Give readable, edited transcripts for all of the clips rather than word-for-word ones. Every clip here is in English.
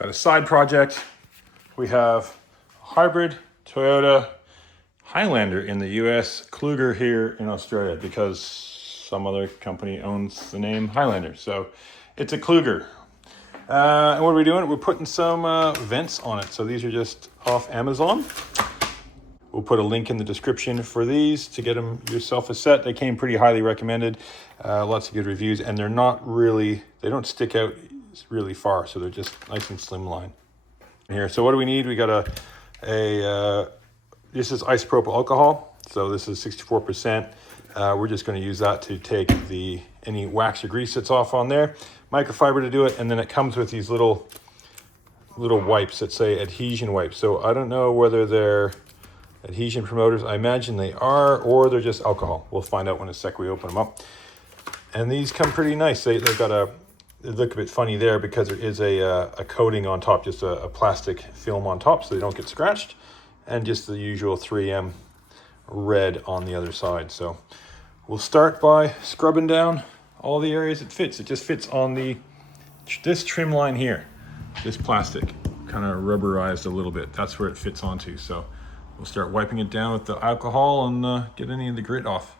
Got a side project. We have a hybrid Toyota Highlander in the US, Kluger here in Australia, because some other company owns the name Highlander. So it's a Kluger. And what are we doing? We're putting some vents on it. So these are just off Amazon. We'll put a link in the description for these to get them yourself a set. They came pretty highly recommended. Lots of good reviews, and they're not really, they don't stick out really far. So they're just nice and slimline here. So what do we need? We got this is isopropyl alcohol. So this is 64%. We're just going to use that to take any wax or grease that's off on there. Microfiber to do it, and then it comes with these little wipes that say adhesion wipes. So I don't know whether they're adhesion promoters. I imagine they are, or they're just alcohol. We'll find out when a sec we open them up. And these come pretty nice. They've got they look a bit funny there because there is a coating on top, just a plastic film on top so they don't get scratched, and just the usual 3M red on the other side. So we'll start by scrubbing down all the areas it fits. It just fits on this trim line here. This plastic kind of rubberized a little bit. That's where it fits onto. So we'll start wiping it down with the alcohol and get any of the grit off.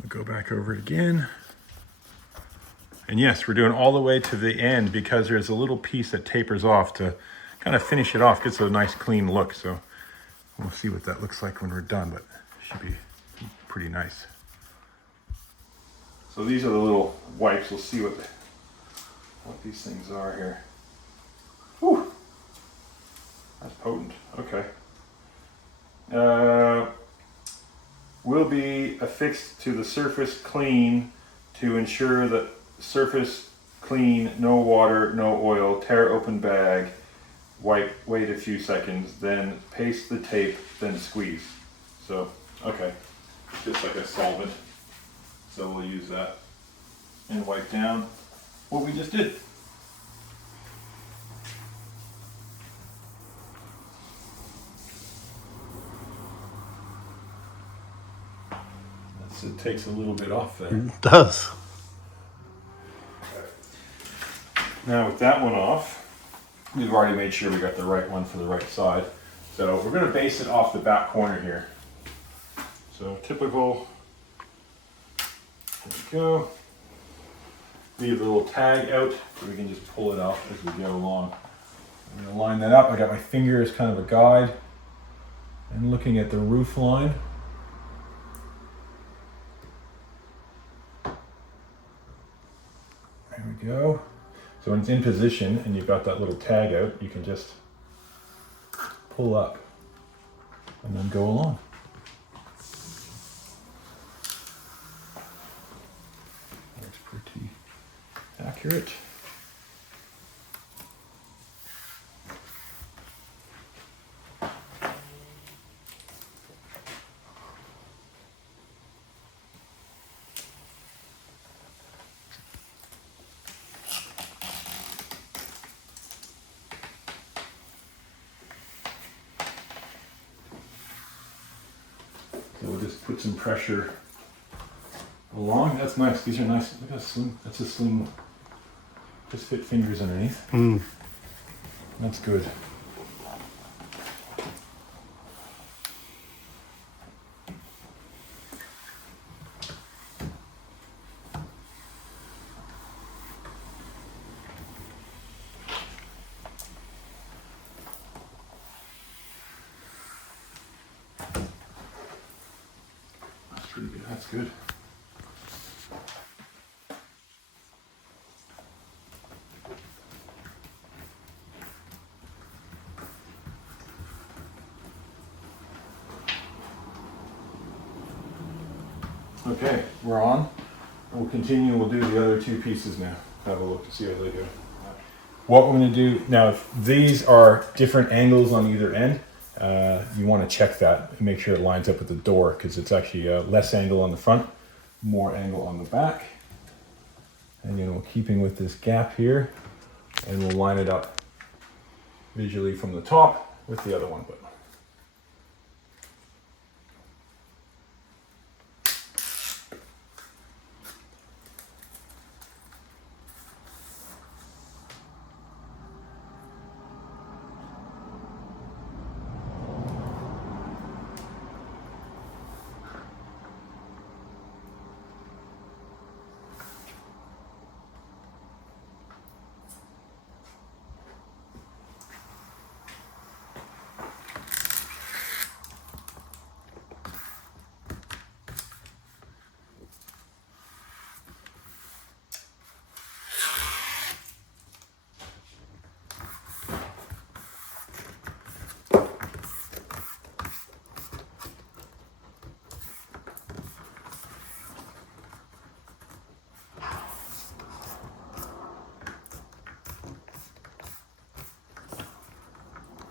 We'll go back over it again. And yes, we're doing all the way to the end because there's a little piece that tapers off to kind of finish it off, gets a nice clean look. So we'll see what that looks like when we're done, but it should be pretty nice. So these are the little wipes. We'll see what these things are here. Whew, that's potent. Okay. Will be affixed to the surface clean to ensure that surface clean, no water, no oil, tear open bag, wait a few seconds, then paste the tape, then squeeze. So, okay, just like a solvent. So we'll use that and wipe down what we just did. It takes a little bit off there. It does. Now with that one off, we've already made sure we got the right one for the right side. So we're going to base it off the back corner here. So typical, there we go. Leave the little tag out so we can just pull it off as we go along. I'm going to line that up. I got my finger as kind of a guide and looking at the roof line. There we go. So when it's in position and you've got that little tag out, you can just pull up and then go along. Looks pretty accurate. So we'll just put some pressure along. That's nice. These are nice. Look how slim. That's a slim. Just fit fingers underneath. That's good. Pretty good. That's good. Okay, we're on. We'll continue. We'll do the other two pieces now. Have a look to see how they do. What we're going to do now, if these are different angles on either end, you want to check that and make sure it lines up with the door, because it's actually less angle on the front, more angle on the back. And keeping with this gap here, and we'll line it up visually from the top with the other one, but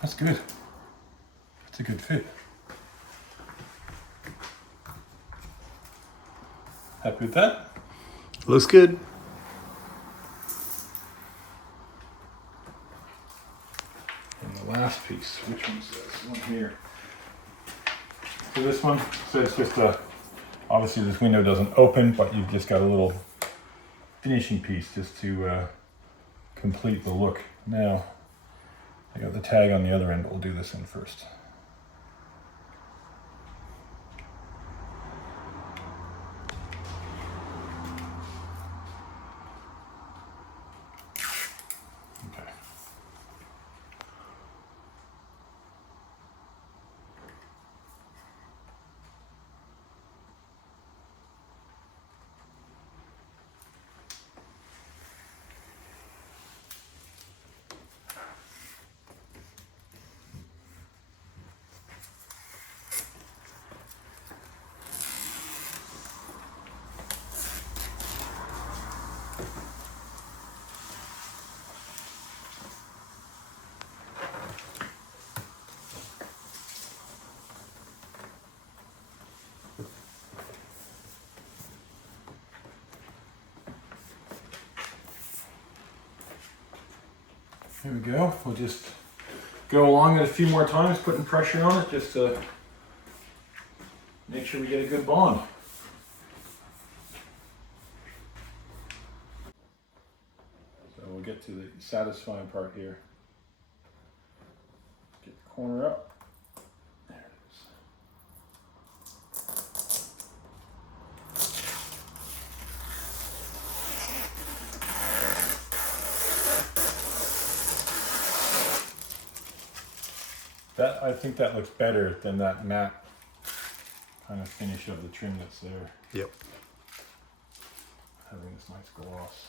that's good. That's a good fit. Happy with that? Looks good. And the last piece, which one's this one here? So this one, so it's just a, obviously this window doesn't open, but you've just got a little finishing piece just to complete the look. Now, I got the tag on the other end, but we'll do this one first. Okay. Here we go. We'll just go along it a few more times, putting pressure on it just to make sure we get a good bond. So we'll get to the satisfying part here. Get the corner up. There it is. That, I think that looks better than that matte kind of finish of the trim that's there. Yep. Having this nice gloss.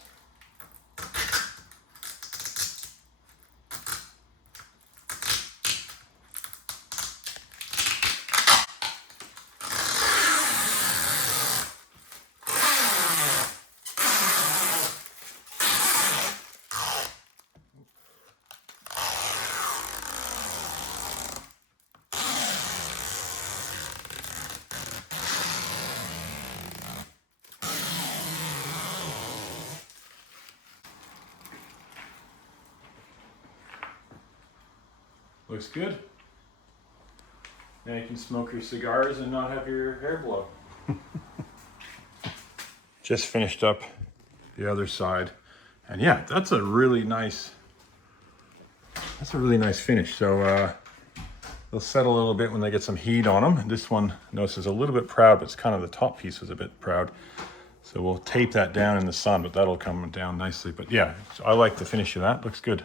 Looks good. Now you can smoke your cigars and not have your hair blow. Just finished up the other side. And yeah, that's a really nice finish. So they'll settle a little bit when they get some heat on them. This one, notice, is a little bit proud, but it's kind of the top piece was a bit proud. So we'll tape that down in the sun, but that'll come down nicely. But yeah, so I like the finish of that. Looks good.